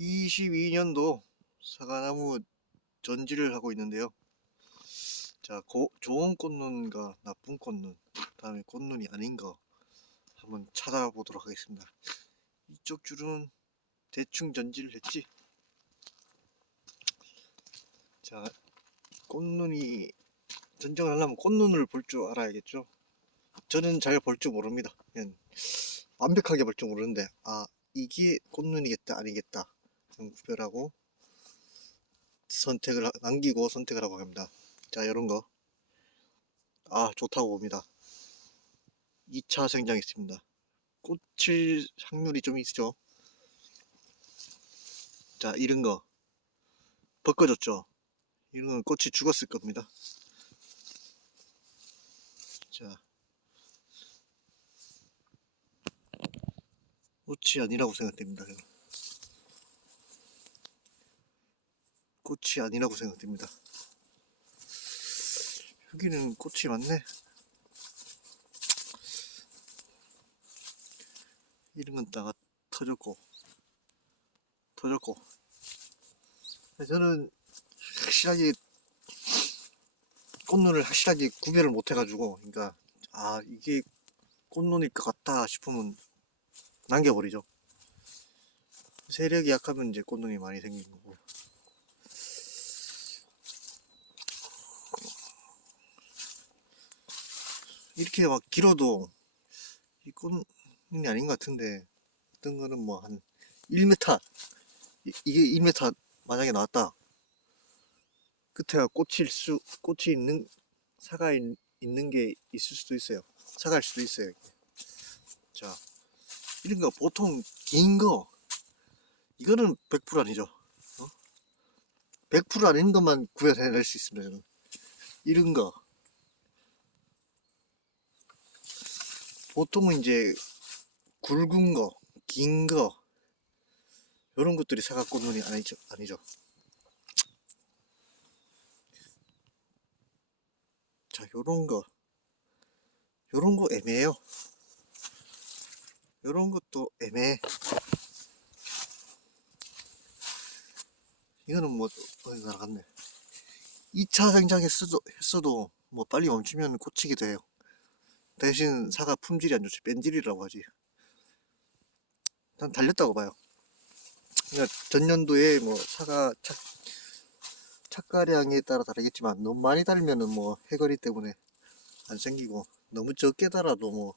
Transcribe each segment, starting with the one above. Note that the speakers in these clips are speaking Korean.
2022년도 사과나무 전지를 하고 있는데요. 자, 고- 좋은 꽃눈과 나쁜 꽃눈, 다음에 꽃눈이 아닌 거 한번 찾아보도록 하겠습니다. 이쪽 줄은 대충 전지를 했지. 자, 꽃눈이 전정을 하려면 꽃눈을 볼 줄 알아야겠죠. 저는 잘 볼 줄 모릅니다. 완벽하게 볼 줄 모르는데, 아, 이게 꽃눈이겠다, 아니겠다. 좀 구별하고 선택을 하- 남기고 선택을 하고 합니다. 자, 이런 거. 아, 좋다고 봅니다. 2차 생장했습니다. 꽃일 확률이 좀 있죠. 자, 이런 거. 벗겨졌죠. 이런 건 꽃이 죽었을 겁니다. 자. 꽃이 아니라고 생각됩니다. 저는. 꽃이 아니라고 생각됩니다. 여기는 꽃이 많네. 건 다가 터졌고, 터졌고. 저는 확실하게 꽃눈을 확실하게 구별을 못 해가지고, 그러니까 아 이게 꽃눈일 것 같다 싶으면 남겨버리죠. 세력이 약하면 이제 꽃눈이 많이 생기는 거고. 이렇게 막 길어도 이 꽃눈이 아닌 것 같은데 어떤 거는 뭐 한 1m 이- 이게 1m 만약에 나왔다. 끝에가 꽃일 수 꽃이 있는 사가 있, 있는 게 있을 수도 있어요. 사과일 수도 있어요. 자 이런 거 보통 긴 거 이거는 100% 아니죠? 어? 100% 아닌 것만 구별해낼 수 있습니다 저는. 이런 거 보통은 이제 굵은 거, 긴 거, 이런 것들이 사과꽃눈이 아니죠. 아니죠. 자, 요런 거, 요런 거 애매해요. 요런 것도 애매해. 이거는 뭐, 어디 나갔네. 2차 생장했어도, 했어도, 뭐 빨리 멈추면 꽂히기도 해요. 대신 사과 품질이 안 좋지. 뺀질이라고 하지. 난 달렸다고 봐요. 그러니까 전년도에 뭐 사과 착, 착가량에 따라 다르겠지만 너무 많이 달면은 뭐 해거리 때문에 안 생기고 너무 적게 달아도 뭐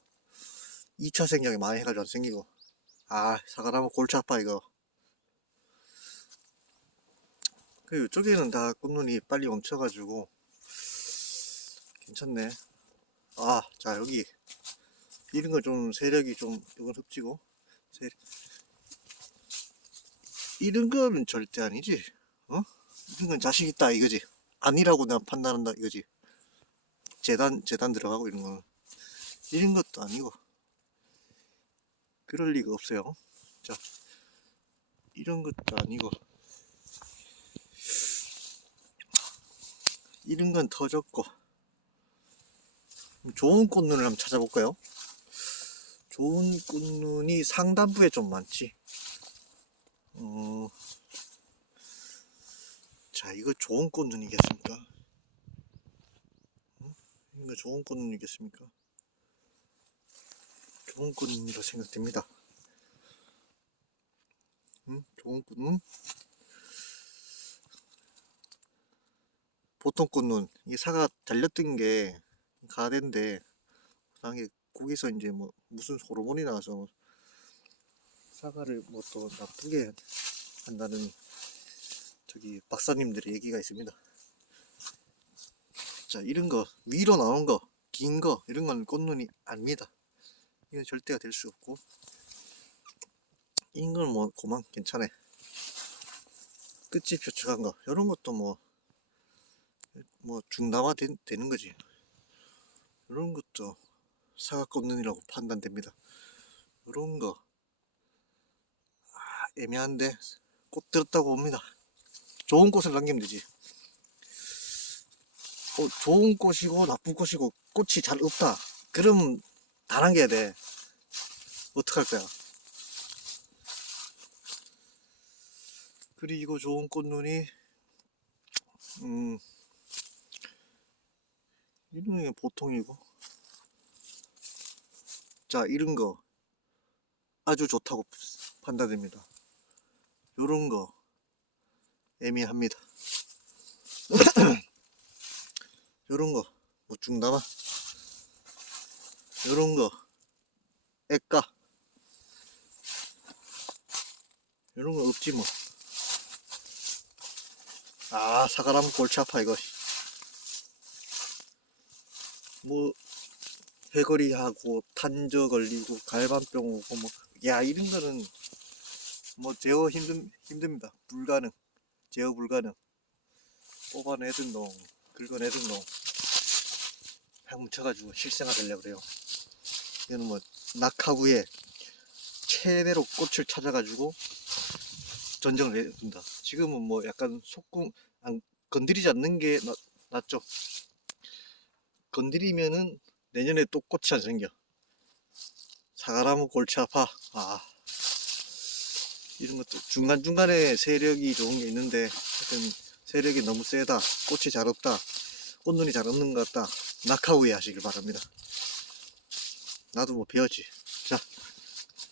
2차 생장이 많이 해가지고 안 생기고. 아 사과나무 골치 아파 이거. 그 이쪽에는 다 꽃눈이 빨리 멈춰가지고 괜찮네 아, 자, 여기. 이런 거 좀 세력이 좀, 이건 흡지고. 세... 이런 거는 절대 아니지. 어? 이런 건 자신 있다, 이거지. 아니라고 내가 판단한다, 이거지. 재단, 재단 들어가고 이런 거는. 이런 것도 아니고. 그럴 리가 없어요. 자, 이런 것도 아니고. 이런 건 터졌고. 좋은 꽃눈을 한번 찾아볼까요? 좋은 꽃눈이 상단부에 좀 많지. 어, 자, 이거 좋은 꽃눈이겠습니까? 어? 이거 좋은 꽃눈이겠습니까? 좋은 꽃눈이라 생각됩니다. 응? 좋은 꽃눈? 보통 꽃눈. 이 사과 달렸던 게 가대인데 그다음에 거기서 이제 뭐 무슨 호르몬이 나와서 사과를 뭐 또 나쁘게 한다는 저기 박사님들의 얘기가 있습니다. 자 이런 거 위로 나온 거 긴 거 이런 건 꽃눈이 아닙니다. 이건 절대가 될 수 없고 이런 건뭐 고만 괜찮아. 끝이 표출한 거 이런 것도 뭐뭐 중남화 되, 되는 거지. 이런 것도 사과 꽃눈이라고 판단됩니다. 이런 거 아, 애매한데 꽃 들었다고 봅니다. 좋은 꽃을 남기면 되지. 어, 좋은 꽃이고 나쁜 꽃이고 꽃이 잘 없다. 그럼 다 남겨야 돼. 어떡할 거야? 그리고 좋은 꽃눈이 음 이런 게 보통이고 자 이런 거. 아주 좋다고 판단됩니다. 요런 거. 애매합니다. 요런 거. 뭐 중담아 요런 거. 애까. 요런 거 없지 뭐. 아 사과나무 골치 아파 이거 뭐 해거리하고 탄저 걸리고 갈반병 오고 뭐 야 이런 거는 뭐 제어 힘든 힘듭니다. 불가능. 제어 불가능. 뽑아내든 농 긁어내든 농약 묻혀가지고 실생화 되려고 그래요. 이거는 뭐 낙하구에 최대로 꽃을 찾아가지고 전정을 해둔다. 지금은 뭐 약간 속궁 안 건드리지 않는 게 낫, 낫죠 건드리면은 내년에 또 꽃이 안 생겨. 사과나무 골치 아파. 아. 이런 것도 중간중간에 세력이 좋은 게 있는데 하여튼 세력이 너무 세다. 꽃이 잘 없다. 꽃눈이 잘 없는 것 같다. 낙하우에 하시길 바랍니다. 나도 뭐 배웠지. 자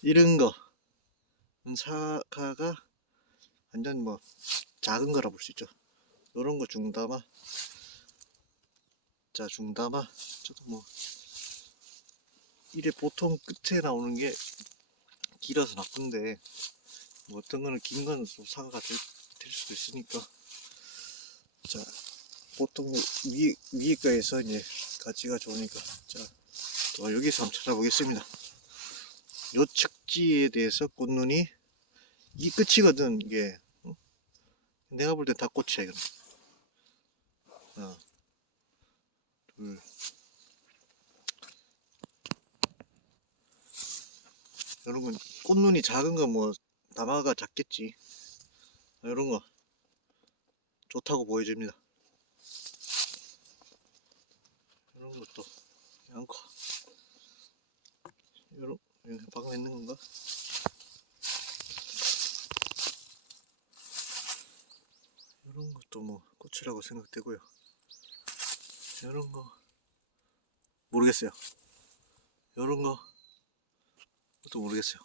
이런 거. 사과가 완전 뭐 작은 거라 볼 수 있죠. 요런 거 중담아 자 중담아. 저도 뭐 이래 보통 끝에 나오는 게 길어서 나쁜데 뭐 어떤 거는 긴 거는 또 사과가 될, 될 수도 있으니까. 자 보통 위, 위에 거에서 이제 가지가 좋으니까. 자또 여기서 한번 찾아보겠습니다. 요 측지에 대해서 꽃눈이 이 끝이거든 이게. 어? 내가 볼땐다 꽃이야 이건 하 나둘 여러분 꽃눈이 작은 거뭐 나마가 작겠지. 이런 거 좋다고 보여집니다. 이런 것도 이런 이런 방금 있는 건가? 이런 것도 뭐 꽃이라고 생각되고요 이런 거 모르겠어요. 이런 거 또 모르겠어요.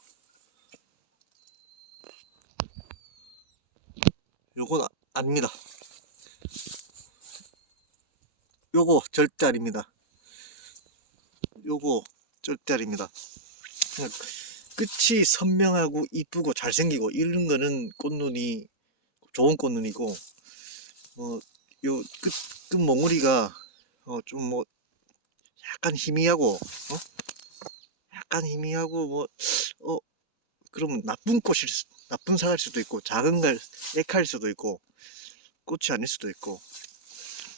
요건 아, 아닙니다. 요거 절대 아닙니다. 요거 절대 아닙니다. 그냥 끝이 선명하고 이쁘고 잘생기고 이런 거는 꽃눈이 좋은 꽃눈이고 어, 요 끝, 끝 몽우리가 어, 좀 뭐 약간 희미하고 어? 약간 희미하고 뭐 어, 그러면 나쁜 꽃일 수, 나쁜 사과일 수도 있고 작은 걸 액할 수도 있고 꽃이 아닐 수도 있고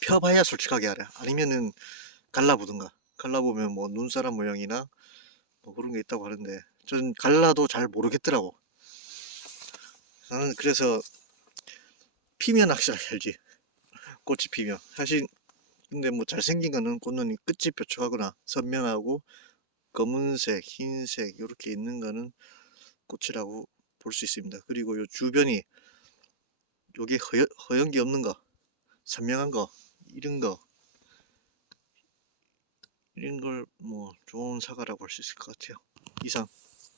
펴봐야 솔직하게 알아. 아니면은 갈라보든가. 갈라보면 뭐 눈사람 모양이나 뭐 그런 게 있다고 하는데 전 갈라도 잘 모르겠더라고. 나는 그래서 피면 확실하게 알지. 꽃이 피면. 사실 근데 뭐 잘생긴 거는 꽃눈이 끝이 뾰족하거나 선명하고 검은색 흰색 이렇게 있는 거는 꽃이라고 볼 수 있습니다. 그리고 요 주변이 여기 허연, 허연 게 없는 거 선명한 거 이런 거 이런 걸 뭐 좋은 사과라고 할 수 있을 것 같아요. 이상